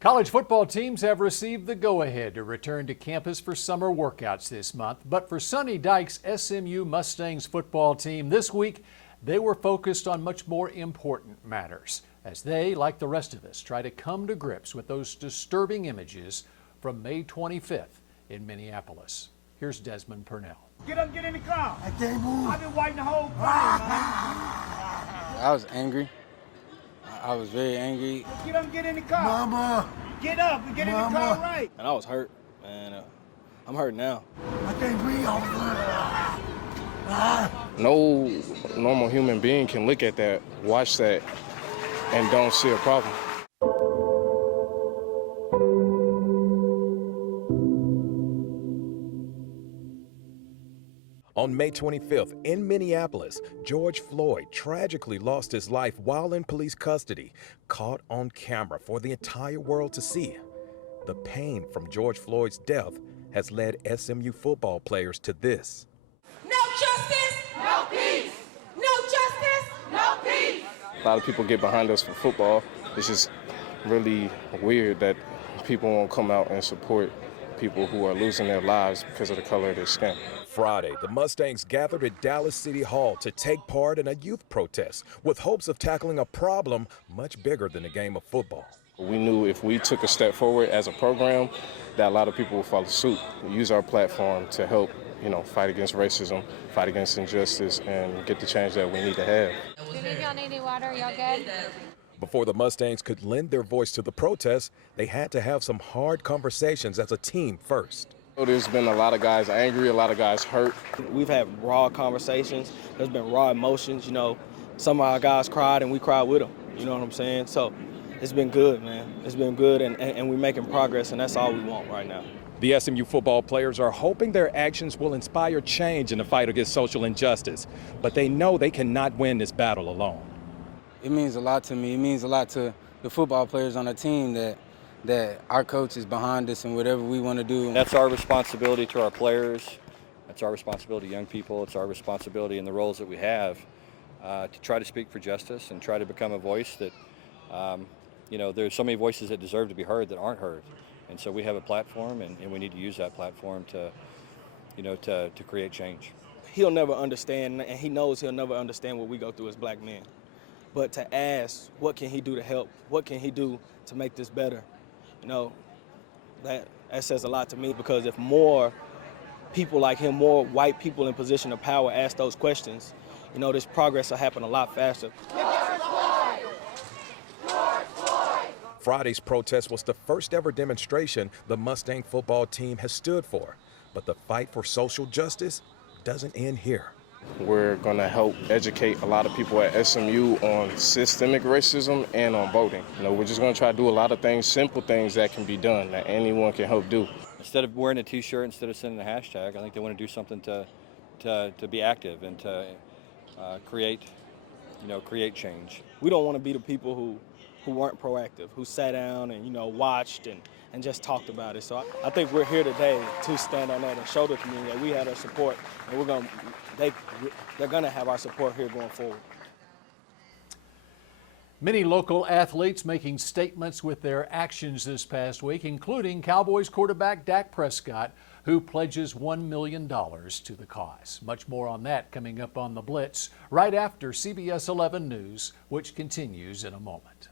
College football teams have received the go-ahead to return to campus for summer workouts this month. But for Sonny Dykes' SMU Mustangs football team this week, they were focused on much more important matters as they, like the rest of us, try to come to grips with those disturbing images from May 25th in Minneapolis. Here's Desmond Purnell. Get up, get in the car. I can't move. I've been waiting the whole plane, man. I was angry. I was very angry. Get up, get in the car. Mama. Get up and get in the car right. And I was hurt, and I'm hurt now. I can't breathe. No normal human being can look at that, watch that, and don't see a problem. On May 25th in Minneapolis, George Floyd tragically lost his life while in police custody, caught on camera for the entire world to see. The pain from George Floyd's death has led SMU football players to this. No justice, no peace. No justice, no peace. A lot of people get behind us for football. It's just really weird that people won't come out and support people who are losing their lives because of the color of their skin. Friday, the Mustangs gathered at Dallas City Hall to take part in a youth protest with hopes of tackling a problem much bigger than a game of football. We knew if we took a step forward as a program that a lot of people would follow suit. We use our platform to help, fight against racism, fight against injustice, and get the change that we need to have. Do any of y'all need any water? Y'all good? Before the Mustangs could lend their voice to the protest, they had to have some hard conversations as a team first. There's been a lot of guys angry, a lot of guys hurt. We've had raw conversations. There's been raw emotions. Some of our guys cried and we cried with them. You know what I'm saying? So it's been good, man. It's been good, and we're making progress, and that's all we want right now. The SMU football players are hoping their actions will inspire change in the fight against social injustice, but they know they cannot win this battle alone. It means a lot to me. It means a lot to the football players on the team that our coach is behind us and whatever we want to do. That's our responsibility to our players. That's our responsibility to young people. It's our responsibility in the roles that we have to try to speak for justice and try to become a voice that, there's so many voices that deserve to be heard that aren't heard. And so we have a platform, and we need to use that platform to create change. He'll never understand, and he knows he'll never understand what we go through as black men. But to ask, what can he do to help? What can he do to make this better? That says a lot to me, because if more people like him, more white people in position of power ask those questions, this progress will happen a lot faster. Friday's protest was the first ever demonstration the Mustang football team has stood for. But the fight for social justice doesn't end here. We're going to help educate a lot of people at SMU on systemic racism and on voting. We're just going to try to do a lot of things, simple things that can be done, that anyone can help do. Instead of wearing a T-shirt, instead of sending a hashtag, I think they want to do something to be active and to create change. We don't want to be the people who weren't proactive, who sat down and watched and just talked about it. So I think we're here today to stand on that and show the community that we had our support, and they're gonna have our support here going forward. Many local athletes making statements with their actions this past week, including Cowboys quarterback Dak Prescott, who pledges $1 million to the cause. Much more on that coming up on The Blitz right after CBS 11 News, which continues in a moment.